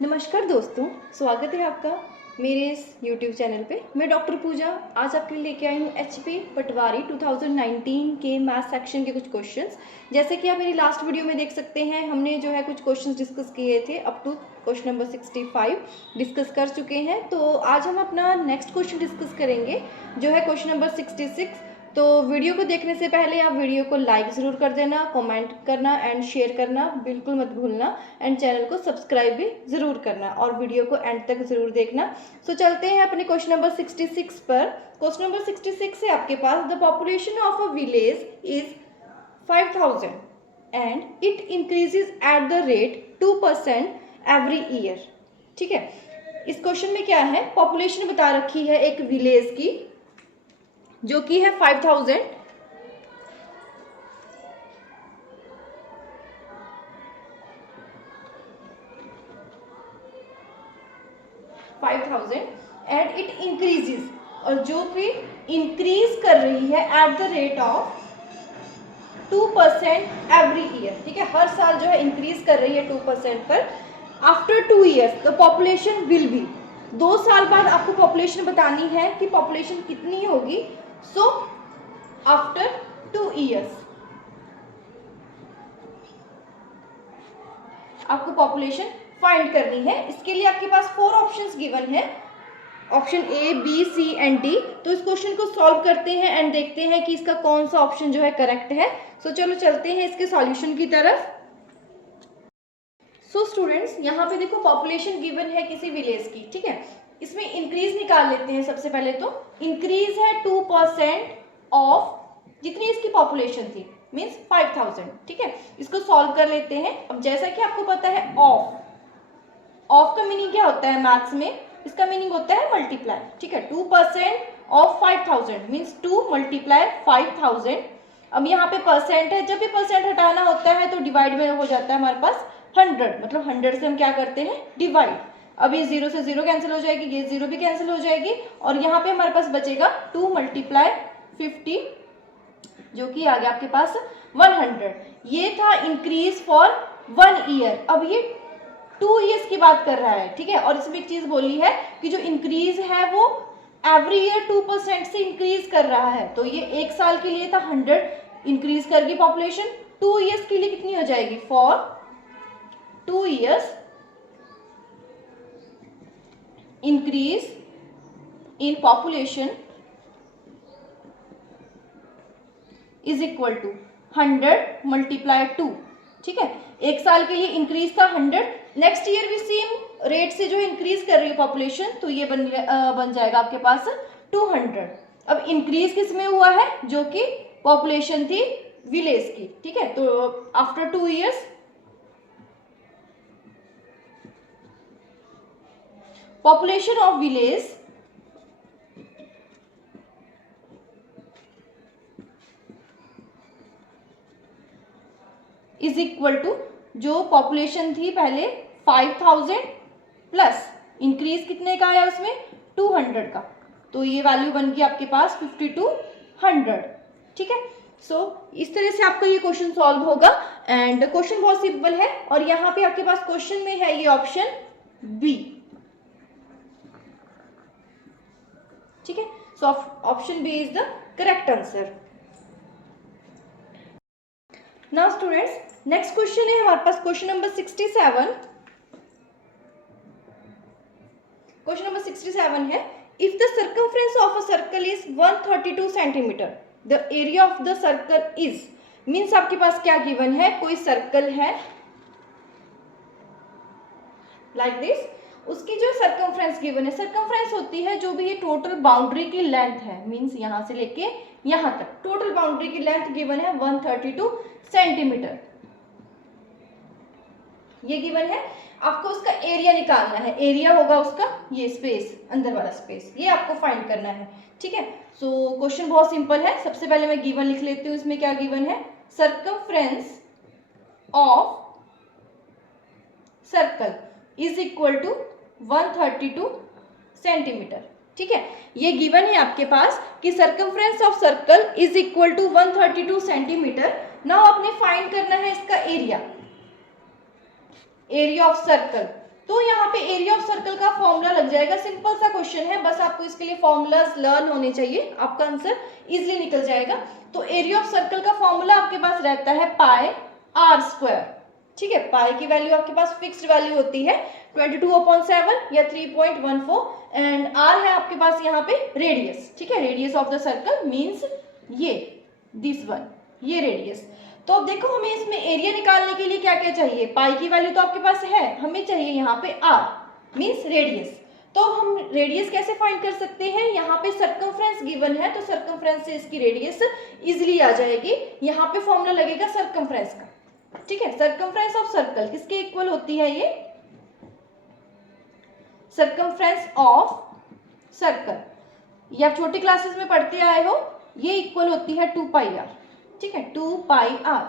नमस्कार दोस्तों, स्वागत है आपका मेरे इस YouTube चैनल पे। मैं डॉक्टर पूजा आज आपके लिए लेके आई हूँ HP पटवारी 2019 के मैथ सेक्शन के कुछ क्वेश्चंस। जैसे कि आप मेरी लास्ट वीडियो में देख सकते हैं, हमने जो है कुछ क्वेश्चंस डिस्कस किए थे, up to question number 65 discuss कर चुके हैं। तो आज हम अपना नेक्स्ट क्वेश्चन डिस्कस करेंगे जो है क्वेश्चन नंबर 66। तो वीडियो को देखने से पहले आप वीडियो को लाइक ज़रूर कर देना, कमेंट करना एंड शेयर करना बिल्कुल मत भूलना, एंड चैनल को सब्सक्राइब भी ज़रूर करना और वीडियो को एंड तक ज़रूर देखना। सो चलते हैं अपने क्वेश्चन नंबर 66 पर। क्वेश्चन नंबर 66 है आपके पास, the population of a village is 5000 and it increases at the rate 2% every year. ठीक है, इस क्वेश्चन में क्या है, पॉपुलेशन बता रखी है एक विलेज की जो कि है 5000 एंड इट इंक्रीजेस, और जो कि इंक्रीज कर रही है eight the rate of 2% every year. ठीक है, हर साल जो है इंक्रीज कर रही है 2% पर। After 2 years the population will be, 2 साल बाद आपको पॉपुलेशन बतानी है कि पॉपुलेशन कितनी होगी। सो आफ्टर 2 ईयर्स आपको पॉपुलेशन फाइंड करनी है। इसके लिए आपके पास 4 ऑप्शंस गिवन है, option A, B, C and D. तो इस क्वेश्चन को सॉल्व करते हैं एंड देखते हैं कि इसका कौन सा ऑप्शन जो है करेक्ट है। सो चलो चलते हैं इसके सॉल्यूशन की तरफ। सो स्टूडेंट्स, यहाँ पे देखो पॉपुलेशन गिवन है किसी विलेज की। ठीक है, इसमें इंक्रीज निकाल लेते हैं। सबसे पहले तो इंक्रीज है 2% ऑफ जितनी इसकी पॉपुलेशन थी, मीन्स 5000। ठीक है, इसको सॉल्व कर लेते हैं। अब जैसा कि आपको पता है ऑफ का मीनिंग क्या होता है मैथ्स में, इसका मीनिंग होता है मल्टीप्लाई। ठीक है, 2% ऑफ 5000 मीन्स 2 मल्टीप्लाई 5000। अब यहाँ पे परसेंट है, जब भी परसेंट हटाना होता है तो डिवाइड में हो जाता है हमारे पास 100, मतलब 100 से हम क्या करते हैं, डिवाइड। अब ये 0 से 0 कैंसिल हो जाएगी, ये 0 भी कैंसिल हो जाएगी, और यहाँ पे हमारे पास बचेगा 2 मल्टीप्लाई 50 जो कि आ गया आपके पास 100। ये था इंक्रीज फॉर 1 ईयर। अब ये 2 ईयर्स की बात कर रहा है। ठीक है, और इसमें एक चीज बोली है कि जो इंक्रीज है वो एवरी ईयर 2% से इंक्रीज कर रहा है। तो ये 1 साल के लिए था 100, इंक्रीज कर गई पॉपुलेशन। 2 ईयर्स के लिए कितनी हो जाएगी, for 2 years increase in population is equal to 100 multiply 2। ठीक है, 1 साल के लिए इंक्रीज था 100, नेक्स्ट ईयर भी सेम रेट से जो इंक्रीज कर रही है पॉपुलेशन, तो ये बन जाएगा आपके पास 200। अब इंक्रीज किस में हुआ है, जो कि पॉपुलेशन थी विलेज की। ठीक है, तो after 2 years population of village is equal to, जो पॉपुलेशन थी पहले 5000 प्लस इंक्रीज कितने का आया उसमें 200 का, तो ये वैल्यू बन गई आपके पास 5200। ठीक है, सो इस तरह से आपका ये क्वेश्चन सॉल्व होगा एंड क्वेश्चन बहुत सिंपल है। और यहाँ पे आपके पास क्वेश्चन में है ये ऑप्शन बी। ठीक है, so option B is the correct answer. Now students, next question है हमारे पास क्वेश्चन नंबर 67। क्वेश्चन नंबर 67 है, if the circumference of a circle is 132 centimetre, the area of the circle is, means आपके पास क्या given है, कोई circle है लाइक दिस, उसकी जो सर्कमफ्रेंस गिवन है, सर्कमफ्रेंस होती है जो भी ये टोटल बाउंड्री की लेंथ है, मीन्स यहां से लेके यहां तक टोटल बाउंड्री की लेंथ गिवन है 132 सेंटीमीटर, ये गिवन है। आपको उसका एरिया निकालना है, एरिया होगा उसका ये स्पेस, अंदर वाला स्पेस, ये आपको फाइंड करना है। ठीक है, सो क्वेश्चन बहुत सिंपल है। सबसे पहले मैं गिवन लिख लेती हूँ, इसमें क्या गिवन है, circumference of circle is equal to 132 centimetre. ठीक है, ये गिवन है आपके पास कि circumference of circle is equal to 132 centimetre. Now आपने फाइंड करना है इसका एरिया, एरिया ऑफ सर्कल। तो यहाँ पे एरिया ऑफ सर्कल का फॉर्मूला लग जाएगा, सिंपल सा क्वेश्चन है, बस आपको इसके लिए फॉर्मूलाज लर्न होने चाहिए, आपका आंसर इजिली निकल जाएगा। तो एरिया ऑफ सर्कल का फॉर्मूला आपके पास रहता है पाई आर स्क्वायर, ठीक है। पाई की वैल्यू आपके पास फिक्स्ड वैल्यू होती है 22/7 या 3.14 एंड आर है आपके पास यहाँ पे रेडियस, ठीक है। Radius of the circle means ये दिस वन, ये रेडियस। तो अब देखो हमें इसमें एरिया निकालने के लिए क्या क्या चाहिए, पाई की वैल्यू तो आपके पास है, हमें चाहिए यहाँ पे आर मीन्स रेडियस। तो हम रेडियस कैसे फाइंड कर सकते हैं, यहाँ पे सर्कमफ्रेंस गिवन है तो सर्कमफ्रेंस से इसकी रेडियस इजिली आ जाएगी। यहाँ पे फॉर्मूला लगेगा सर्कमफ्रेंस का, ठीक है। सर्कमफ्रेंस ऑफ सर्कल किसके इक्वल होती है, ये सर्कमफ्रेंस ऑफ सर्कल, ये आप छोटी क्लासेस में पढ़ते आए हो, ये इक्वल होती है 2 पाई आर, ठीक है। 2 पाई आर,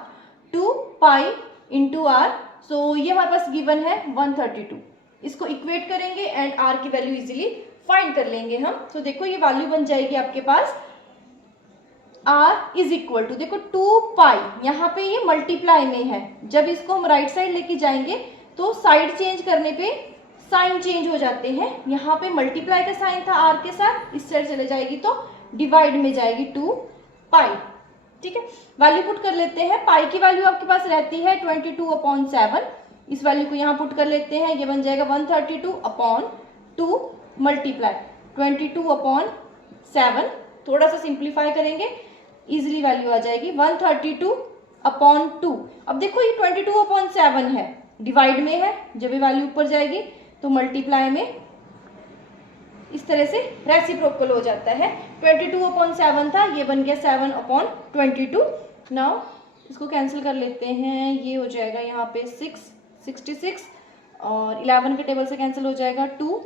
2 पाई इंटू आर, सो ये हमारे पास गिवन है 132। इसको इक्वेट करेंगे एंड आर की वैल्यू इजीली फाइंड कर लेंगे हम। तो देखो ये वैल्यू बन जाएगी आपके पास आर इज इक्वल टू, देखो 2 पाई, यहाँ पे ये मल्टीप्लाई में है, जब इसको हम राइट साइड लेके जाएंगे तो साइड चेंज करने पे साइन चेंज हो जाते हैं। यहाँ पे मल्टीप्लाई का साइन था आर के साथ, इस साइड चले जाएगी तो डिवाइड में जाएगी 2 पाई, ठीक है। वैल्यू पुट कर लेते हैं, पाई की वैल्यू आपके पास रहती है 22/7, इस वैल्यू को यहाँ पुट कर लेते हैं, ये बन जाएगा 132/2 मल्टीप्लाई 22/7, थोड़ा सा सिंप्लीफाई करेंगे इजिली वैल्यू आ जाएगी 132/2। अब देखो ये 22/7 है, डिवाइड में है, जब ये वैल्यू ऊपर जाएगी तो मल्टीप्लाई में इस तरह से रेसिप्रोकल हो जाता है। 22/7 था, ये बन गया 7/22। नाउ इसको कैंसिल कर लेते हैं, ये हो जाएगा यहाँ पे 66 और 11 के टेबल से कैंसिल हो जाएगा 2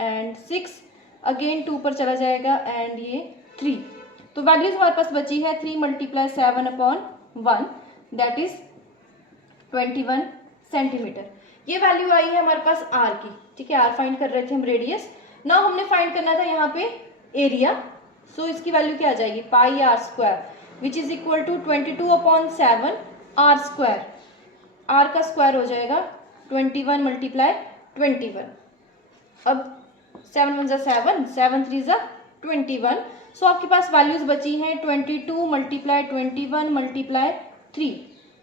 एंड 6 अगेन 2 पर चला जाएगा एंड ये 3। तो वैल्यूज हमारे पास बची है 3 × 7/1 दैट इज 21 सेंटीमीटर। ये वैल्यू आई है हमारे पास आर की, ठीक है। आर फाइंड कर रहे थे हम रेडियस, ना हमने फाइंड करना था यहाँ पे एरिया, सो इसकी वैल्यू क्या आ जाएगी pi r square which is equal to 22/7 r square, r का स्क्वायर हो जाएगा 21 × 21। अब 7 × 7, 7 3 = 21, सो आपके पास वैल्यूज बची हैं 22 × 21 × 3,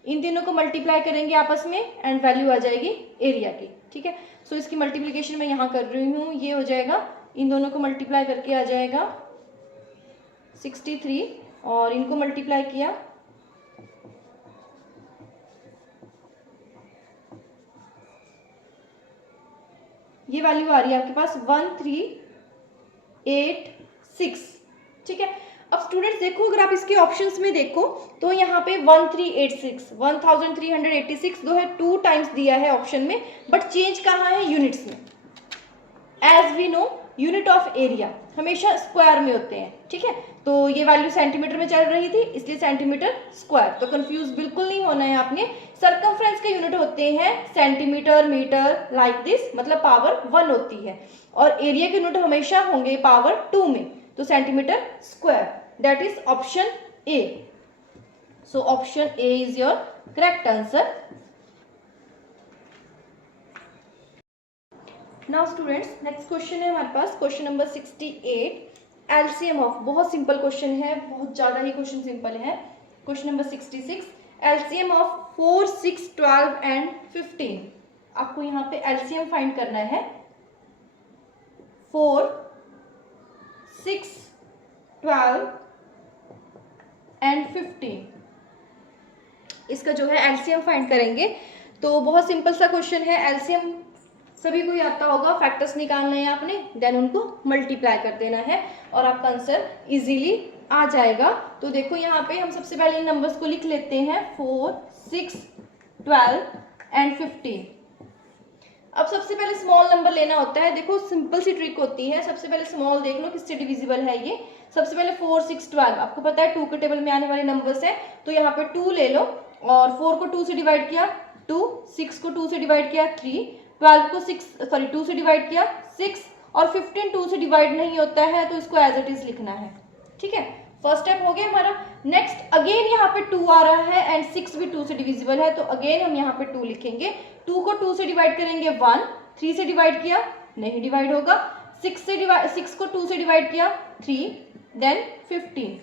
इन तीनों को मल्टीप्लाई करेंगे आपस में एंड वैल्यू आ जाएगी एरिया की, ठीक है। सो इसकी मल्टीप्लिकेशन मैं यहाँ कर रही हूँ, ये हो जाएगा, इन दोनों को मल्टीप्लाई करके आ जाएगा 63 और इनको मल्टीप्लाई किया ये वैल्यू आ रही है आपके पास 1386, ठीक है। अब स्टूडेंट्स देखो, अगर आप इसके ऑप्शंस में देखो तो यहाँ पे 1386 जो है 2 टाइम्स दिया है ऑप्शन में, बट चेंज कहाँ है यूनिट्स में। As we know unit of area हमेशा स्क्वायर में होते हैं, ठीक है। तो ये वैल्यू सेंटीमीटर में चल रही थी इसलिए सेंटीमीटर स्क्वायर, तो कंफ्यूज बिल्कुल नहीं होना है आपने। सर्कमफ्रेंस के यूनिट होते हैं सेंटीमीटर, मीटर, लाइक दिस, मतलब पावर 1 होती है, और एरिया के यूनिट हमेशा होंगे पावर 2 में, तो centimetre square, that is option A. So option A is your correct answer. Now students next question है हमारे पास क्वेश्चन नंबर 68, एलसीएम ऑफ, बहुत सिंपल क्वेश्चन है, बहुत ज़्यादा ही क्वेश्चन सिंपल है। Question number 66, LCM of 4, 6, 12 and 15। आपको यहाँ पे एलसीएम फाइंड करना है 4, 6, 12 एंड 15, इसका जो है एलसीएम फाइंड करेंगे। तो बहुत सिंपल सा क्वेश्चन है, एलसीएम सभी को आता होगा, फैक्टर्स निकालना है आपने, देन उनको मल्टीप्लाई कर देना है और आपका आंसर इजीली आ जाएगा। तो देखो यहाँ पे हम सबसे पहले इन नंबर्स को लिख लेते हैं 4, 6, 12 एंड 15। अब सबसे पहले स्मॉल नंबर लेना होता है, देखो सिंपल सी ट्रिक होती है, सबसे पहले स्मॉल देख लो किससे डिविजिबल है ये। सबसे पहले 4, 6, 12, आपको पता है 2 के टेबल में आने वाले नंबर्स है, तो यहाँ पे 2 ले लो और 4 को 2 से डिवाइड किया 2, 6 को 2 से डिवाइड किया 3, 12 को 2 से डिवाइड किया 6 और 15 2 से डिवाइड नहीं होता है तो इसको एज इट इज लिखना है, ठीक है। फर्स्ट स्टेप हो गया हमारा। नेक्स्ट अगेन यहाँ पे 2 आ रहा है एंड 6 भी 2 से डिविजिबल है, तो अगेन हम यहाँ पे 2 लिखेंगे। 2 को 2 से डिवाइड करेंगे 1, 3 से डिवाइड किया, नहीं डिवाइड होगा। 6 को 2 से डिवाइड किया, 3, देन 15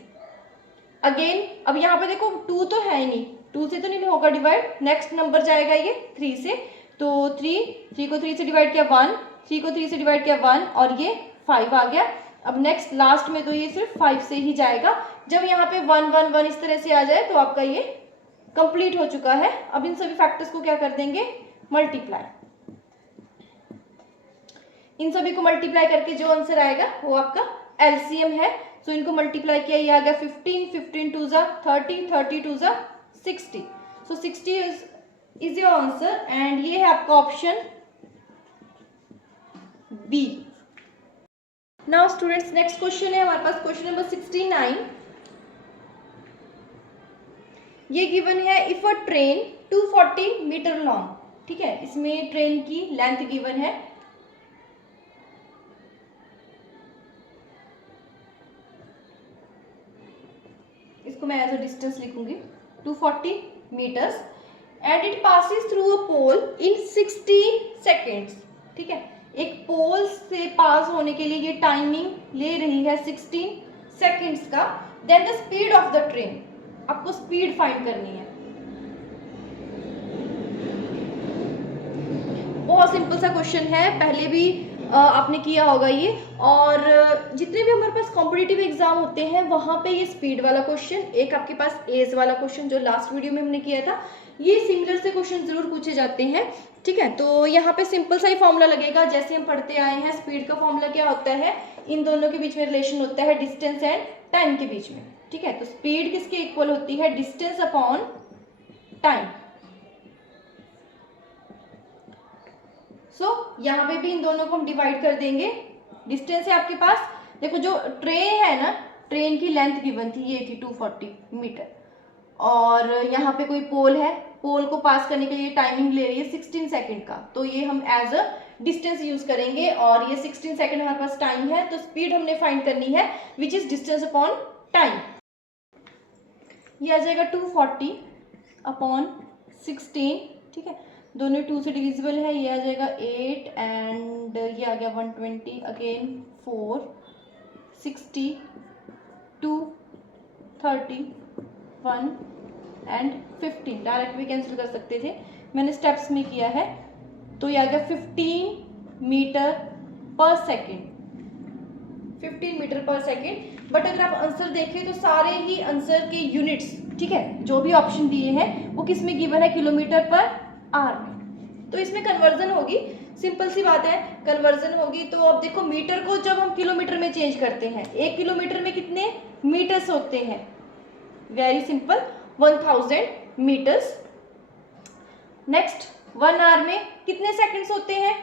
अगेन। अब यहाँ पे देखो 2 तो है ही नहीं, 2 से तो नहीं होगा डिवाइड, नेक्स्ट नंबर जाएगा ये 3 से, तो 3 को 3 से डिवाइड किया 1, 3 को 3 से डिवाइड किया 1 और ये 5 आ गया। अब नेक्स्ट लास्ट में तो ये सिर्फ 5 से ही जाएगा। जब यहाँ पे 1 1 1 इस तरह से आ जाए तो आपका ये कंप्लीट हो चुका है। अब इन सभी फैक्टर्स को क्या कर देंगे, मल्टीप्लाई। इन सभी को मल्टीप्लाई करके जो आंसर आएगा वो आपका एलसीएम है। सो इनको मल्टीप्लाई किया, ये आ गया 15, 15 2 जा 30, 30 2 जा 60। So 60 is your answer and ये है आपका option B. Now students next question है हमारे पास क्वेश्चन नंबर 69। ये गिवन है if a train 240 metre long, ठीक है, इसमें ट्रेन की लेंथ गिवन है, इसको मैं एज अ डिस्टेंस लिखूंगी 240 metres and it passes through a pole in 16 seconds, ठीक है। एक पोल से पास होने के लिए ये टाइमिंग ले रही है 16 सेकेंड्स का। Then the speed of the train, आपको स्पीड फाइंड करनी है। बहुत सिंपल सा क्वेश्चन है, पहले भी आपने किया होगा ये, और जितने भी हमारे पास कॉम्पिटिटिव एग्जाम होते हैं वहां पे ये स्पीड वाला क्वेश्चन, एक आपके पास एज वाला क्वेश्चन जो लास्ट वीडियो में हमने किया था, ये सिमिलर से क्वेश्चन जरूर पूछे जाते हैं, ठीक है। तो यहाँ पे सिंपल सा ही फॉर्मूला लगेगा जैसे हम पढ़ते आए हैं। स्पीड का फॉर्मूला क्या होता है, इन दोनों के बीच में रिलेशन होता है डिस्टेंस एंड टाइम के बीच में, ठीक है। तो स्पीड किसके इक्वल होती है, डिस्टेंस अपॉन टाइम। सो यहाँ पे भी इन दोनों को हम डिवाइड कर देंगे। डिस्टेंस है आपके पास, देखो जो ट्रेन है ना, ट्रेन की लेंथ गिवन थी, ये थी 240 मीटर, और यहाँ पे कोई पोल है, पोल को पास करने के लिए टाइमिंग ले रही है 16 सेकंड का, तो ये हम एज अ डिस्टेंस यूज करेंगे, और ये 16 सेकंड हमारे पास टाइम है, तो स्पीड हमने फाइंड करनी है which is distance upon time. ये आ जाएगा 240 अपॉन 16, ठीक है, दोनों 2 से डिविजिबल है, ये आ जाएगा 8 एंड ये आ गया 120, अगेन 4, 60, 2, 30, 1 एंड 15। डायरेक्ट भी कैंसिल कर सकते थे, मैंने स्टेप्स में किया है, तो ये आ गया 15 मीटर पर सेकेंड, 15 मीटर पर सेकेंड। बट अगर आप आंसर देखें तो सारे ही आंसर के यूनिट्स, ठीक है, जो भी ऑप्शन दिए हैं वो किस में गिवन है, किलोमीटर पर आर में। तो इसमें कन्वर्जन होगी, सिंपल सी बात है, कन्वर्जन होगी। तो अब देखो मीटर को जब हम किलोमीटर में चेंज करते हैं, 1 किलोमीटर में कितने मीटर्स होते हैं, very simple 1000 metres. Next 1 hour में कितने सेकंड्स होते हैं,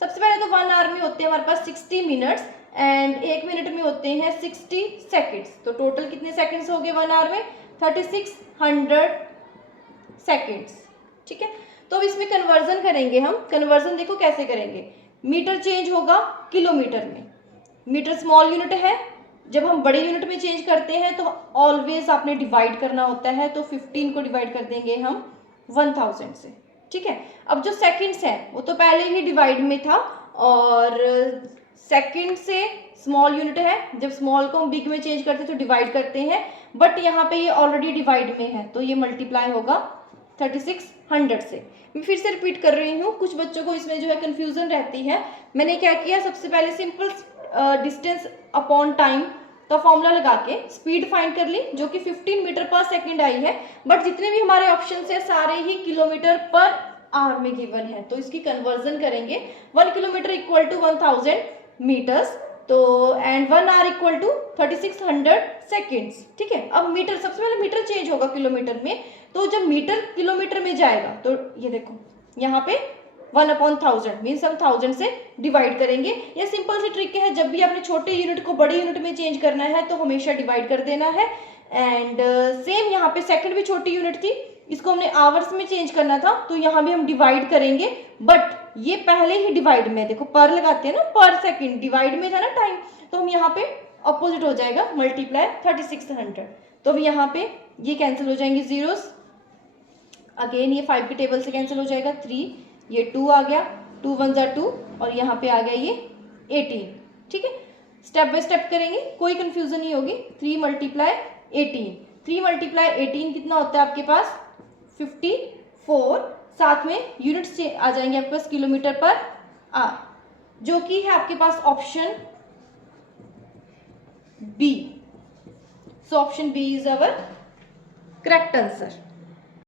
सबसे पहले तो 1 आवर में होते हैं हमारे पास 60 मिनट्स एंड 1 मिनट में होते हैं 60 सेकंड्स। तो टोटल कितने सेकंड्स हो गए 1 आवर में, 3600 सेकंड्स, ठीक है। तो अब इसमें कन्वर्जन करेंगे हम। कन्वर्जन देखो कैसे करेंगे, मीटर चेंज होगा किलोमीटर में, मीटर स्मॉल यूनिट है, जब हम बड़े यूनिट में चेंज करते हैं तो ऑलवेज आपने डिवाइड करना होता है, तो 15 को डिवाइड कर देंगे हम 1000 से, ठीक है। अब जो सेकंड्स है वो तो पहले ही डिवाइड में था, और सेकंड से स्मॉल यूनिट है, जब स्मॉल को हम बिग में चेंज करते हैं तो डिवाइड करते हैं, बट यहाँ पे ये ऑलरेडी डिवाइड में है, तो ये मल्टीप्लाई होगा 3600 से। मैं फिर से रिपीट कर रही हूँ, कुछ बच्चों को इसमें जो है कंफ्यूजन रहती है। मैंने क्या किया, सबसे पहले सिंपल डिस्टेंस अपॉन टाइम का फॉर्मूला लगा के स्पीड फाइंड कर ली, जो कि 15 मीटर पर सेकंड आई है, बट जितने भी हमारे ऑप्शन है सारे ही किलोमीटर पर आवर में गिवन है, तो इसकी कन्वर्जन करेंगे। 1 किलोमीटर इक्वल टू 1000 मीटर्स, तो and 1 hour equal to 3600 seconds, ठीक है। अब मीटर, सबसे पहले मीटर चेंज होगा किलोमीटर में, तो जब मीटर किलोमीटर में जाएगा तो ये देखो यहाँ पे 1/1000 मीन्स हम 1000 से डिवाइड करेंगे। ये सिंपल सी ट्रिक है, जब भी आपने छोटे यूनिट को बड़े यूनिट में चेंज करना है तो हमेशा डिवाइड कर देना है। एंड सेम यहाँ पे सेकंड भी छोटी यूनिट थी, इसको हमने आवर्स में चेंज करना था, तो यहाँ भी हम डिवाइड करेंगे, बट ये पहले ही डिवाइड में, देखो पर लगाते हैं ना, पर सेकंड डिवाइड में था ना टाइम, तो हम यहाँ पे अपोजिट हो जाएगा, मल्टीप्लाई 3600। तो अब यहाँ पे ये कैंसिल हो जाएंगे जीरोस, अगेन ये 5 की टेबल से कैंसिल हो जाएगा, 3, ये 2 आ गया, 2 1 जा 2 और यहाँ पे आ गया ये 18, ठीक है। स्टेप बाय स्टेप करेंगे, कोई कंफ्यूजन नहीं होगी। 3 मल्टीप्लाई 18, 3 मल्टीप्लाई 18 कितना होता है आपके पास 54। साथ में यूनिट्स आ जाएंगे आपके पास किलोमीटर पर आवर, जो कि है आपके पास option B. So option B is our correct answer.